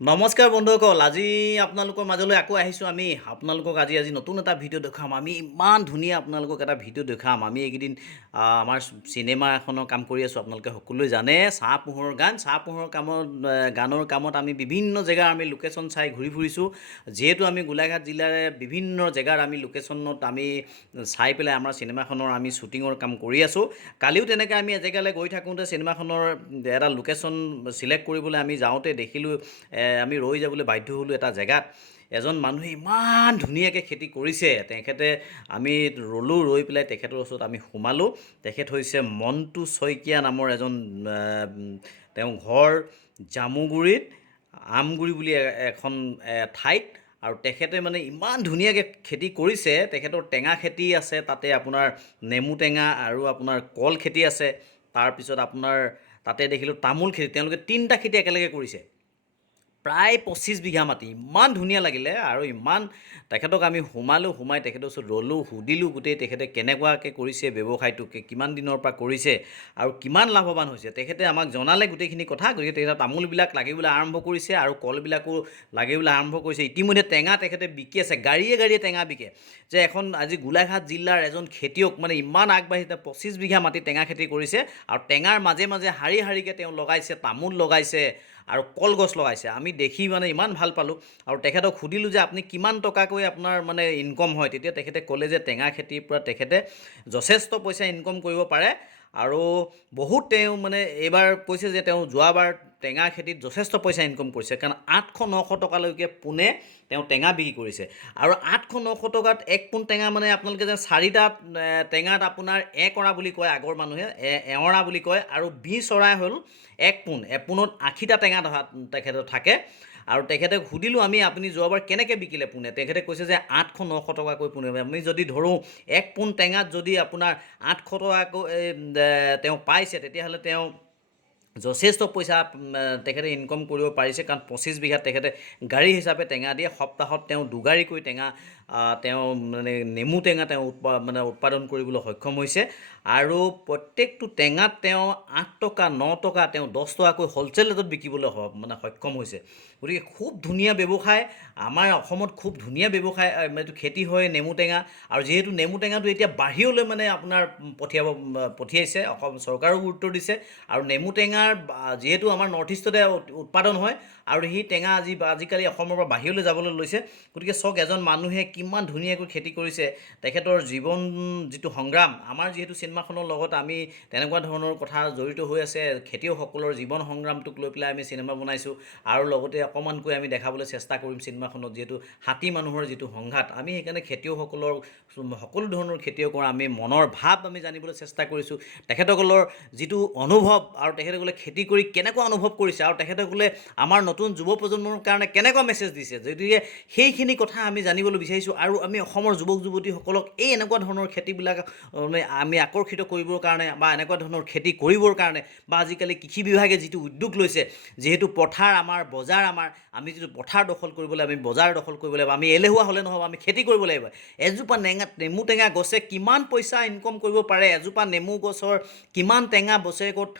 নমস্কাৰ বন্ধুসকল, আজি আপোনালোকৰ মাজলৈ আকৌ আহিছোঁ আমি আপোনালোকক আজি নতুন এটা ভিডিঅ' দেখাম। আমি ইমান ধুনীয়া আপোনালোকক এটা ভিডিঅ' দেখাম। আমি এইকেইদিন আমাৰ চিনেমা এখনৰ কাম কৰি আছোঁ। আপোনালোকে সকলোৱে জানে চাহ পোহৰৰ গানৰ কামত আমি বিভিন্ন জেগাৰ আমি লোকেশ্যন চাই ঘূৰি ফুৰিছোঁ। যিহেতু আমি গোলাঘাট জিলাৰে বিভিন্ন জেগাৰ আমি লোকেশ্যনত আমি চাই পেলাই আমাৰ চিনেমাখনৰ আমি শ্বুটিঙৰ কাম কৰি আছোঁ। কালিও তেনেকৈ আমি এজেগালৈ গৈ থাকোঁতে চিনেমাখনৰ এটা লোকেশ্যন চিলেক্ট কৰিবলৈ আমি যাওঁতে দেখিলোঁ আমি ৰৈ যাবলৈ বাধ্য হ'লোঁ এটা জেগাত। এজন মানুহে ইমান ধুনীয়াকৈ খেতি কৰিছে। আমি ৰৈ পেলাই তেখেতৰ ওচৰত আমি সোমালোঁ। তেখেত হৈছে মণ্টু শইকীয়া নামৰ এজন তেওঁ ঘৰ জামুগুৰিত আমগুৰি বুলি এখন ঠাইত। আৰু তেখেতে মানে ইমান ধুনীয়াকৈ খেতি কৰিছে। তেখেতৰ টেঙা খেতি আছে, তাতে আপোনাৰ নেমু টেঙা আৰু আপোনাৰ কল খেতি আছে। তাৰপিছত আপোনাৰ তাতে দেখিলোঁ তামোল খেতি। তেওঁলোকে 3টা খেতি একেলগে কৰিছে, প্ৰায় 25 বিঘা মাটি। ইমান ধুনীয়া লাগিলে আৰু ইমান তেখেতক আমি সোমাই তেখেতৰ ওচৰত ৰ'লোঁ, সুধিলোঁ গোটেই তেখেতে কেনেকুৱাকৈ কৰিছে ব্যৱসায়টো, কিমান দিনৰ পৰা কৰিছে আৰু কিমান লাভৱান হৈছে। তেখেতে আমাক জনালে গোটেইখিনি কথা। গতিকে তেখেতে তামোলবিলাক লাগিবলৈ আৰম্ভ কৰিছে আৰু কলবিলাকো লাগিবলৈ আৰম্ভ কৰিছে। ইতিমধ্যে টেঙা তেখেতে বিকি আছে, গাড়ীয়ে টেঙা বিকে। যে এখন আজি গোলাঘাট জিলাৰ এজন খেতিয়ক মানে ইমান আগবাঢ়িছে, 25 বিঘা মাটি টেঙা খেতি কৰিছে আৰু টেঙাৰ মাজে শাৰীকৈ তেওঁ লগাইছে, তামোল লগাইছে আৰু কলগছ লগাইছে। আমি দেখি মানে ইমান ভাল পালোঁ আৰু তেখেতক সুধিলোঁ যে আপুনি কিমান টকাকৈ আপোনাৰ মানে ইনকম হয়। তেতিয়া তেখেতে ক'লে যে টেঙা খেতিৰ পৰা তেখেতে যথেষ্ট পইচা ইনকম কৰিব পাৰে আৰু বহুত তেওঁ মানে এইবাৰ কৈছে যে তেওঁ যোৱাবাৰ টেঙা খেতিত যথেষ্ট পইচা ইনকম কৰিছে, কাৰণ 800-900 টকালৈকে পোনে তেওঁ টেঙা বিক্ৰী কৰিছে। আৰু 800-900 টকাত এক পোন টেঙা মানে আপোনালোকে যে 4টা টেঙাত আপোনাৰ একৰা বুলি কয়, আগৰ মানুহে এৱৰা বুলি কয়, আৰু 20 অৰাই হ'ল এক পোন। এপোনত 80টা টেঙা তেখেতৰ থাকে। আৰু তেখেতে সুধিলোঁ আপুনি যোৱাবাৰ কেনেকৈ বিকিলে পোনে। তেখেতে কৈছে যে 800-900 টকাকৈ পোনে। আমি যদি ধৰোঁ এক পোন টেঙাত যদি আপোনাৰ 800 টকাকৈ তেওঁ পাইছে, তেতিয়াহ'লে তেওঁ যথেষ্ট পইচা তেখেতে ইনকম কৰিব পাৰিছে, কাৰণ 25 বিঘাত তেখেতে গাড়ী হিচাপে টেঙা দিয়ে। সপ্তাহত তেওঁ দুগাড়ীকৈ টেঙা তেওঁ মানে নেমু টেঙা তেওঁ উৎপাদন কৰিবলৈ সক্ষম হৈছে। আৰু প্ৰত্যেকটো টেঙাত তেওঁ 8 টকা 9 টকা তেওঁ 10 টকাকৈ হ'লচেল ৰেটত বিকিবলৈ সক্ষম হৈছে। গতিকে খুব ধুনীয়া ব্যৱসায়। আমাৰ অসমত খুব ধুনীয়া ব্যৱসায় এইটো খেতি হয় নেমু টেঙা। আৰু যিহেতু নেমু টেঙাটো এতিয়া বাহিৰলৈ মানে আপোনাৰ পঠিয়াইছে, অসম চৰকাৰেও গুৰুত্ব দিছে। আৰু নেমু টেঙাৰ যিহেতু আমাৰ নৰ্থ ইষ্টতে উৎপাদন হয় আৰু সেই টেঙা আজিকালি অসমৰ পৰা বাহিৰলৈ যাবলৈ লৈছে। গতিকে চাওক, এজন মানুহে কিমান ধুনীয়াকৈ খেতি কৰিছে। তেখেতৰ জীৱন যিটো সংগ্ৰাম, আমাৰ যিহেতু চিনেমাখনৰ লগত আমি তেনেকুৱা ধৰণৰ কথা জড়িত হৈ আছে। খেতিয়কসকলৰ জীৱন সংগ্ৰামটোক লৈ পেলাই আমি চিনেমা বনাইছোঁ আৰু লগতে অকণমানকৈ আমি দেখাবলৈ চেষ্টা কৰিম চিনেমাখনত। যিহেতু হাতী মানুহৰ যিটো সংঘাত, আমি সেইকাৰণে খেতিয়কসকলৰ সকলো ধৰণৰ খেতিয়কৰ আমি মনৰ ভাৱ আমি জানিবলৈ চেষ্টা কৰিছোঁ। তেখেতসকলৰ যিটো অনুভৱ আৰু তেখেতসকলে খেতি কৰি কেনেকুৱা অনুভৱ কৰিছে আৰু তেখেতসকলে আমাৰ নতুন যুৱ প্ৰজন্মৰ কাৰণে কেনেকুৱা মেছেজ দিছে, যদিহে সেইখিনি কথা আমি জানিবলৈ বিচাৰিছোঁ। আৰু আমি অসমৰ যুৱক যুৱতীসকলক এই এনেকুৱা ধৰণৰ খেতিবিলাক আমি আকৰ্ষিত কৰিবৰ কাৰণে বা এনেকুৱা ধৰণৰ খেতি কৰিবৰ কাৰণে, বা আজিকালি কৃষি বিভাগে যিটো উদ্যোগ লৈছে, যিহেতু পথাৰ আমাৰ, বজাৰ আমাৰ, আমি যিটো পথাৰ দখল কৰিব লাগিব, আমি বজাৰ দখল কৰিব লাগিব। আমি এলেহুৱা হ'লে নহ'ব, আমি খেতি কৰিব লাগিব। এজোপা নেমু টেঙা গছে কিমান পইচা ইনকম কৰিব পাৰে, এজোপা নেমু গছৰ কিমান টেঙা বছৰেকত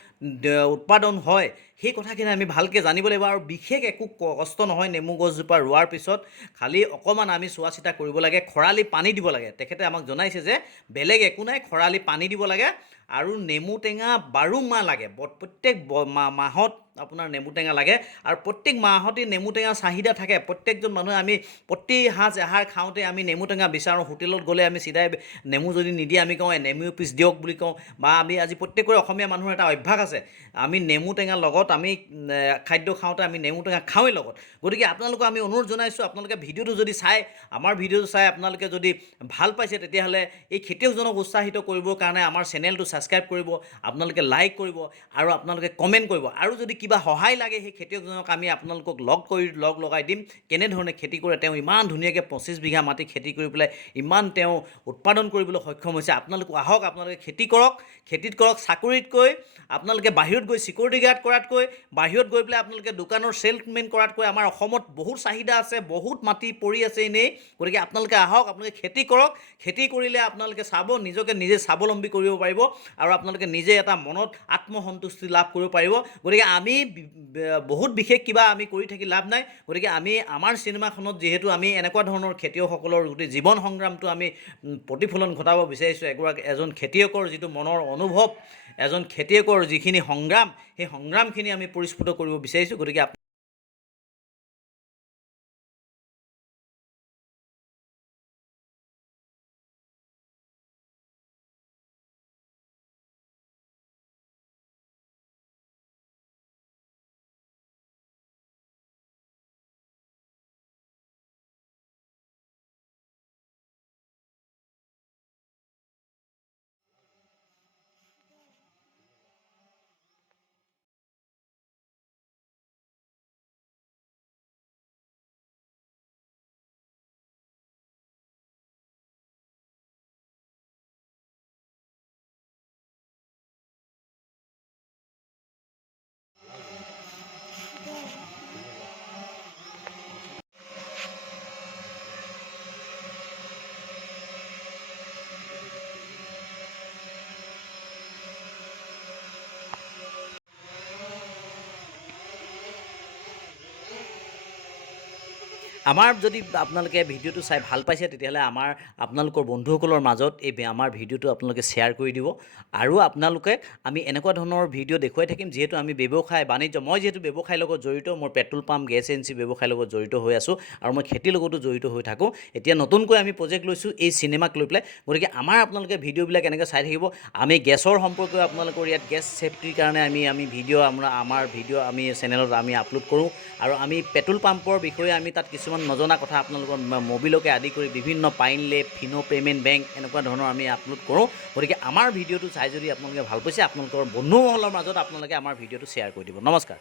উৎপাদন হয়, সেই কথাখিনি আমি ভালকৈ জানিব লাগিব। আৰু বিশেষ একো কষ্ট নহয় নেমু গছজোপা ৰোৱাৰ পিছত, খালি অকণমান আমি চোৱা চিতা কৰিব লাগে, খৰালি পানী দিব লাগে। তেখেতে আমাক জনাইছে যে বেলেগ একো নাই, খৰালি পানী দিব লাগে। আৰু নেমু টেঙা 12 মাহ লাগে, প্ৰত্যেক মাহত আপোনাৰ নেমু টেঙা লাগে। আৰু প্ৰত্যেক মাহতে নেমু টেঙাৰ চাহিদা থাকে। প্ৰত্যেকজন মানুহে আমি প্ৰতি সাঁজ এসাৰ খাওঁতে আমি নেমু টেঙা বিচাৰোঁ। হোটেলত গ'লে আমি চিধাই নেমু যদি নিদিয়ে আমি কওঁ নেমু পিচ দিয়ক বুলি কওঁ। বা আমি আজি প্ৰত্যেকৰে অসমীয়া মানুহৰ এটা অভ্যাস আছে, আমি নেমু টেঙাৰ লগত আমি খাদ্য খাওঁতে আমি নেমু টেঙা খাওঁৱেই লগত। গতিকে আপোনালোকক আমি অনুৰোধ জনাইছোঁ, আপোনালোকে ভিডিঅ'টো যদি চাই, আমাৰ ভিডিঅ'টো চাই আপোনালোকে যদি ভাল পাইছে, তেতিয়াহ'লে এই খেতিয়কজনক উৎসাহিত কৰিবৰ কাৰণে আমাৰ চেনেলটো ছাবস্ক্ৰাইব কৰিব, আপোনালোকে লাইক কৰিব আৰু আপোনালোকে কমেণ্ট কৰিব। আৰু যদি কিবা সহায় লাগে সেই খেতিয়কজনক আমি আপোনালোকক লগ লগাই দিম, কেনেধৰণে খেতি কৰে। তেওঁ ইমান ধুনীয়াকৈ 25 বিঘা মাটি খেতি কৰি পেলাই ইমান তেওঁ উৎপাদন কৰিবলৈ সক্ষম হৈছে। আপোনালোক আহক, আপোনালোকে খেতি কৰক, খেতিত কৰক। চাকৰিতকৈ আপোনালোকে বাহিৰত গৈ চিকিউৰিটি গাৰ্ড কৰাতকৈ, বাহিৰত গৈ পেলাই আপোনালোকে দোকানৰ চেলছমেন কৰাতকৈ আমাৰ অসমত বহুত চাহিদা আছে, বহুত মাটি পৰি আছে এনেই। গতিকে আপোনালোকে আহক, আপোনালোকে খেতি কৰক। খেতি কৰিলে আপোনালোকে নিজকে নিজে স্বাৱলম্বী কৰিব পাৰিব আৰু আপোনালোকে নিজে এটা মনত আত্মসন্তুষ্টি লাভ কৰিব পাৰিব। গতিকে আমি বহুত বিশেষ কিবা আমি কৰি থাকি লাভ নাই। গতিকে আমি আমাৰ চিনেমাখনত যিহেতু আমি এনেকুৱা ধৰণৰ খেতিয়কসকলৰ গোটেই জীৱন সংগ্ৰামটো আমি প্ৰতিফলন ঘটাব বিচাৰিছোঁ। এজন খেতিয়কৰ যিটো মনৰ অনুভৱ, এজন খেতিয়কৰ যিখিনি সংগ্ৰাম, সেই সংগ্ৰামখিনি আমি পৰিস্ফুট কৰিব বিচাৰিছোঁ। গতিকে আমাৰ যদি আপোনালোকে ভিডিঅ'টো চাই ভাল পাইছে, তেতিয়াহ'লে আপোনালোকৰ বন্ধুসকলৰ মাজত আমাৰ ভিডিঅ'টো আপোনালোকে শ্বেয়াৰ কৰি দিব। আৰু আপোনালোকে আমি এনেকুৱা ধৰণৰ ভিডিঅ' দেখুৱাই থাকিম, যিহেতু আমি ব্যৱসায় বাণিজ্য, মই যিহেতু ব্যৱসায়ৰ লগত জড়িত, মোৰ পেট্ৰল পাম্প, গেছ এজেঞ্চি ব্যৱসায়ৰ লগত জড়িত হৈ আছোঁ, আৰু মই খেতিৰ লগতো জড়িত হৈ থাকোঁ। এতিয়া নতুনকৈ আমি প্ৰজেক্ট লৈছোঁ এই চিনেমাক লৈ পেলাই। গতিকে আপোনালোকে ভিডিঅ'বিলাক এনেকৈ চাই থাকিব। আমি গেছৰ সম্পৰ্কে আপোনালোকৰ ইয়াত গেছ ছেফটিৰ কাৰণে আমি ভিডিঅ' আমাৰ ভিডিঅ' আমি চেনেলত আমি আপলোড কৰোঁ। আৰু আমি পেট্ৰল পাম্পৰ বিষয়ে আমি তাত কিছুমান নজনা কথা আপোনালোকৰ মবিলকে আদি কৰি বিভিন্ন পাইন লেব, ফিনো পে'মেণ্ট বেংক এনেকুৱা ধৰণৰ আমি আপলোড কৰোঁ। গতিকে আমাৰ ভিডিঅ'টো চাই যদি আপোনালোকে ভাল পাইছে, আপোনালোকৰ বন্ধুমহলৰ মাজত আপোনালোকে আমাৰ ভিডিঅ'টো শ্বেয়াৰ কৰি দিব। নমস্কাৰ।